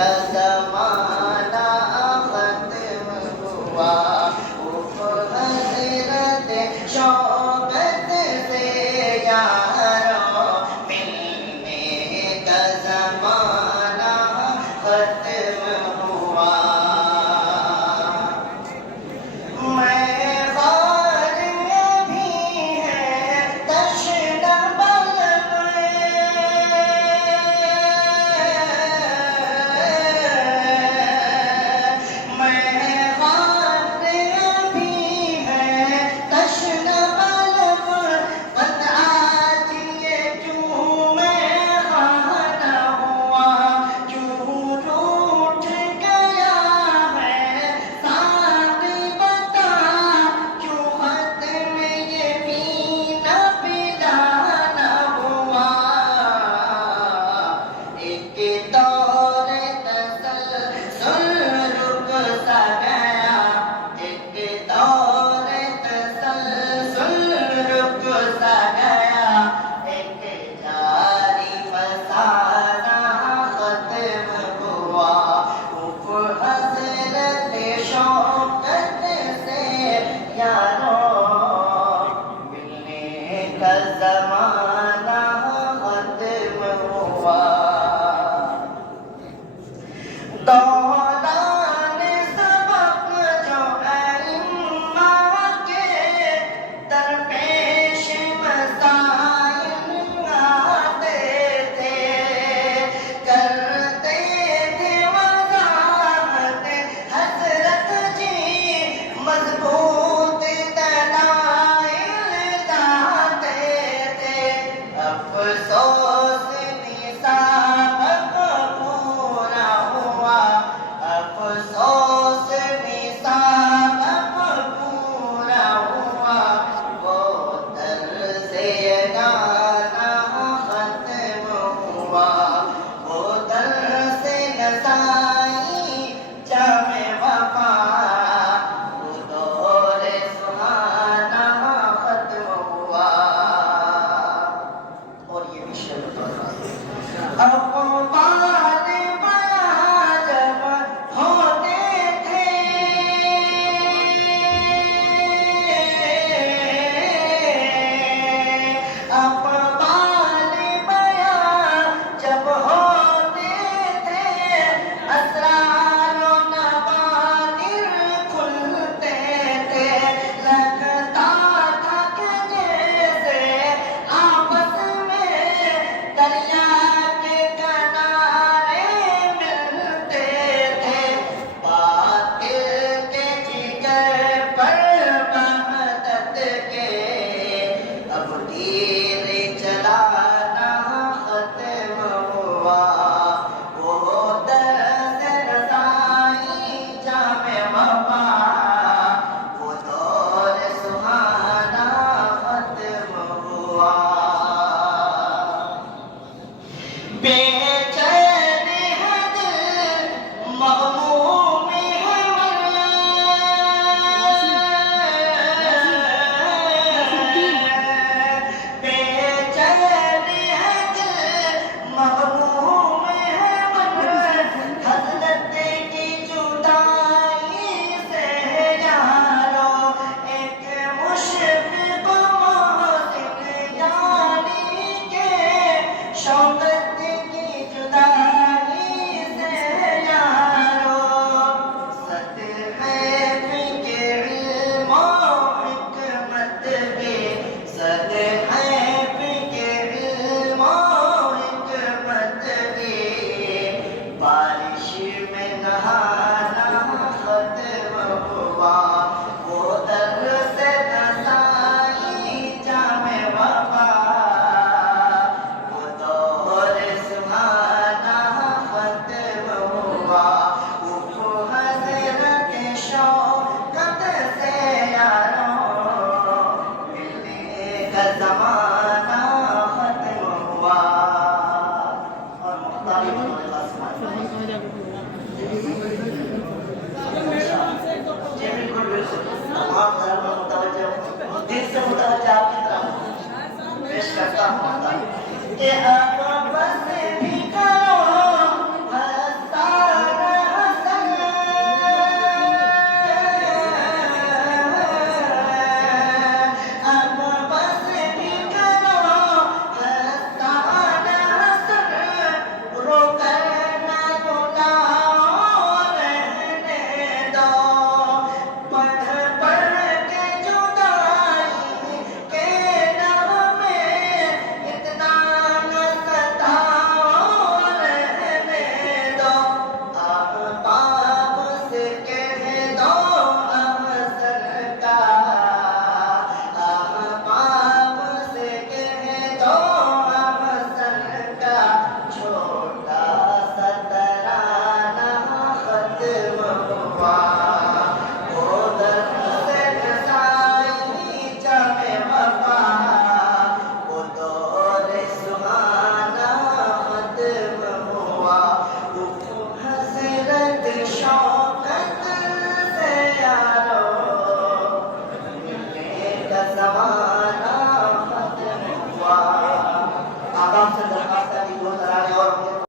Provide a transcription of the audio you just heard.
का ज़माना ख़त्म हुआ, उफ़ हज़रत शौकत से यारों मिलने का ज़माना ख़त्म हुआ। ज़माना ख़त्म हुआ। दौरान सबक जो अइम्मा के दरपेश मसाइल आते थे, करते थे वज़ाहत हज़रत जी, मज़बूत दलाइल लाते थे। अफ़सोस निसाब पूरा हुआ, अफ़सोस निसाब पूरा हुआ, वो दर्ज़े गाना ख़त्म हुआ, वो दर्ज़े नसाई जामे वफ़ा, वो दौर सुहाना ख़त्म हुआ। और ये भी शेर अक़वाल बयां जब होते थे, अक़वाल बयां जब होते थे, असरार व नवादिर खुलते थे। लगता था कि जैसे आपस में दरिया के किनारे मिलते थे। बातिल के जिगर पर वहदत के अब तीर चलाना ख़त्म हुआ, वो दर्ज़ रज़ाई जामे वफ़ा, वो दौर सुहाना ख़त्म हुआ। बेचैन है दिल, मग़मूम है मन, बेचैन है दिल, मग़मूम है मन, हज़रत की जुदाई से यारों। एक मुशफ़िक़ मोहसिन यानी के शौकत की जुदाई से यारों। सदक़े फ़िक्र इल्म व हिकमत के, सदक़े फ़िक्र इल्म व हिकमत के, बारिश में नहाना ख़त्म हुआ, वो दर्ज़ नसाई जामे वफ़ा, वो दौर सुहाना ख़त्म हुआ। उफ़ हज़रत शौकत से यारों मिलने का ज़माना ख़त्म हुआ। और मुख्तारी दिल से मुतवज्जह आपकी तरफ पेश करता हूँ।